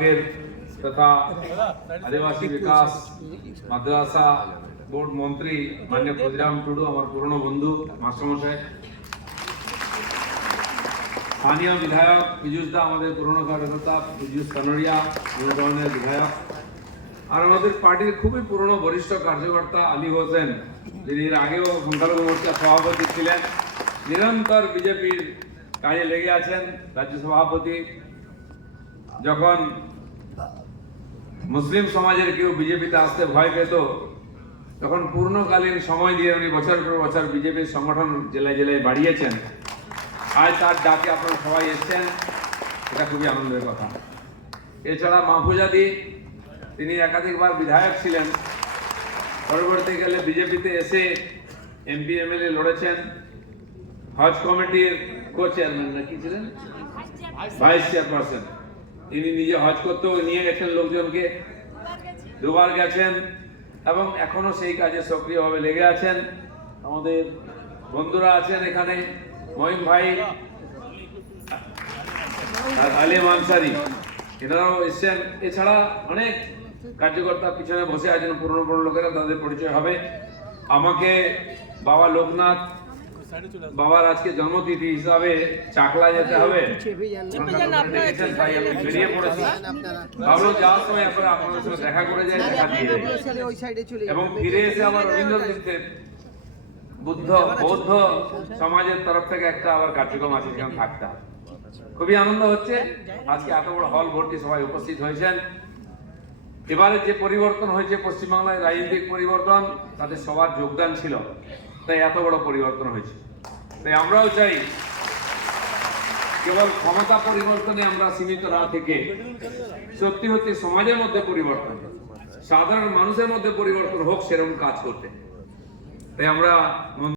तथा आदिवासी विकास माद्रासा बोर्ड मंत्री माननीय खुदिराम टुडू हमार पुरानो बंधु मास्टरमशाई स्थानीय विधायक पीयूष दा हमारे पुरानो कार्यकर्ता पीयूष कनोरिया विधायक और हमारे पार्टी खूब पुरानो वरिष्ठ कार्यकर्ता आली होसेन যিনি এর আগেও সংখ্যালঘু মোর্চার সভাপতি ছিলেন নিরন্তর বিজেপির কাজে লেগে আছেন রাজ্য সভাপতি যখন মুসলিম সমাজের কেউ বিজেপিতে আসতে ভয় পেত তখন পূর্ণকালীন সময় দিয়ে উনি বছর পর বছর বিজেপির সংগঠন জেলায় জেলায় বাড়িয়েছেন আজ তার ডাকে আপনারা সবাই এসেছেন এটা খুবই আনন্দের কথা এছাড়া মাহফুজাদি তিনি একাধিকবার বিধায়ক ছিলেন পরবর্তীকালে বিজেপিতে এসে এমপি এমএলএ লড়েছেন হজ কমিটির কো চেয়ারম্যান নাকি ছিলেন ভাইস চেয়ারপারসন তিনি নিজে হজ করতেও নিয়ে গেছেন লোকজনকে দুবার গেছেন এবং এখনো সেই কাজে সক্রিয়ভাবে লেগে আছেন আমাদের বন্ধুরা আছেন এখানে মহিম ভাই আর আলিম আনসারি এনারাও এসেছেন এছাড়া অনেক কার্যকর্তা পিছনে বসে আছেন পুরনো পুরনো লোকেরা তাদের পরিচয় হবে আমাকে বাবা লোকনাথ বাবার আজকে জন্মতিথি হিসাবে চাকলা যেতে হবে তাই আমি বেরিয়ে পড়েছি ভাবলাম যাওয়ার সময় আপনাদের সঙ্গে দেখা করে যাই এবং ফিরে এসে আবার রবীন্দ্র তীর্থের বৌদ্ধ সমাজের তরফ থেকে একটা আবার কার্যক্রম আছে সেখানে থাকতে হবে খুবই আনন্দ হচ্ছে আজকে এত বড় হল ভর্তি সবাই উপস্থিত হয়েছেন এবারে যে পরিবর্তন হয়েছে পশ্চিমবাংলায় রাজনৈতিক পরিবর্তন তাদের সবার যোগদান ছিল তাই এত বড় পরিবর্তন হয়েছে তাই আমরাও চাই কেবল ক্ষমতা পরিবর্তনে আমরা সীমিত না থেকে সত্যি সত্যি সমাজের মধ্যে পরিবর্তন সাধারণ মানুষের মধ্যে পরিবর্তন হোক সেরকম কাজ করতে তাই আমরা